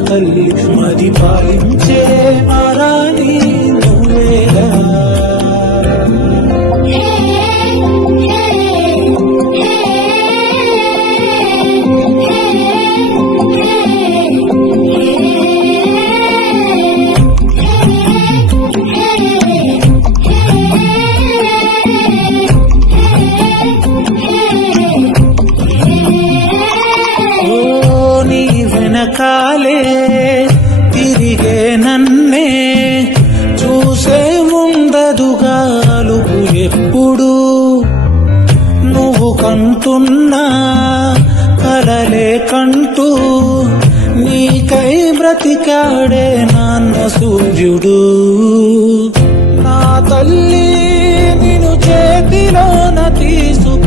తల్లి మది పాలించే మారాణి నువ్వేగా. వెనకాలే తిరిగే నన్నే చూసే ఉండదుగా అలుపు ఎప్పుడు. నువ్వు కంటున్నా కలలే కంటూ నీకై బ్రతికాడే నాన్న సూర్యుడు. నా తల్లి నిన్ను చేతిలోన తీసుకు